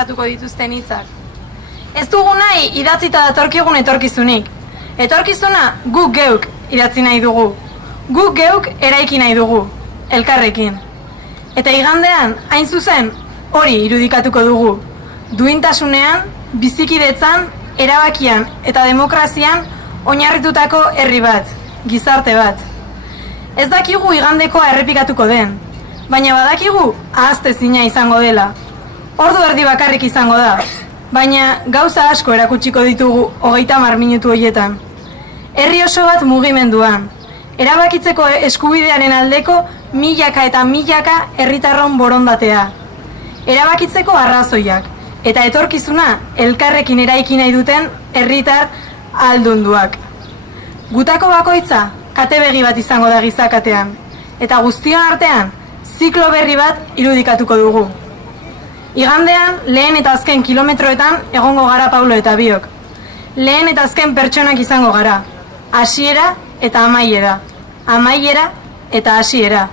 azpimarratuko dituzten hitzak. Ez dugu nahi idatzita datorkigun etorkizunik. Etorkizuna guk geuk idatzi nahi dugu. Guk geuk eraiki nahi dugu, elkarrekin. Eta igandean, hain zuzen, hori irudikatuko dugu. Duintasunean, bizikidetzan, erabakian eta demokrazian oinarritutako herri bat, gizarte bat. Ez dakigu igandekoa errepikatuko den, baina badakigu ahaztezina izango dela. Ordu erdi bakarrik izango da, baina gauza asko erakutsiko ditugu 30 minutu horietan. Herri oso bat mugimenduan, erabakitzeko eskubidearen aldeko milaka eta milaka herritarron borondatea. Erabakitzeko arrazoiak eta etorkizuna elkarrekin eraiki nahi duten herritar ahaldunduak. Gutako bakoitza kate begi bat izango da gizakatean, eta guztion artean ziklo berri bat irudikatuko dugu. Igandean lehen eta azken kilometroetan egongo gara Paulo eta biok. Lehen eta azken pertsonak izango gara. Hasiera eta amaiera. Amaiera eta hasiera.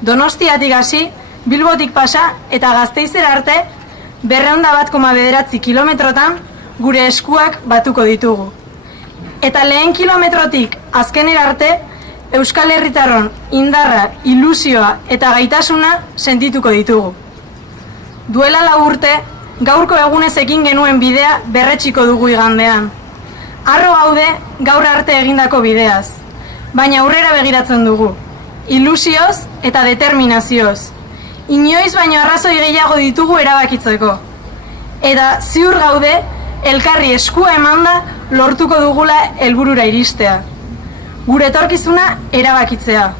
Donostiatik hasi, Bilbotik pasa eta Gasteizera arte 201,9 kilometrotan gure eskuak batuko ditugu. Eta lehen kilometrotik azkenera arte, Euskal Herritarron indarra, ilusioa eta gaitasuna sentituko ditugu. Duela 4 urte, gaurko egunez ekin genuen bidea berretxiko dugu igandean. Harro gaude gaur arte egindako bideaz, baina aurrera begiratzen dugu, ilusioz eta determinazioz. Inoiz baino arrazoi gehiago ditugu erabakitzeko. Eta ziur gaude, elkarri eskua emanda lortuko dugula helburura iristea. Gure etorkizuna erabakitzea.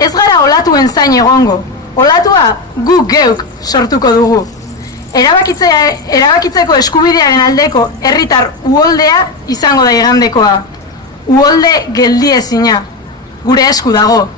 Ez gara olatuen zain egongo, olatua guk geuk sortuko dugu. Erabakitzeko eskubidearen aldeko herritar uholdea izango da igandekoa. Uholde geldiezina, gure esku dago.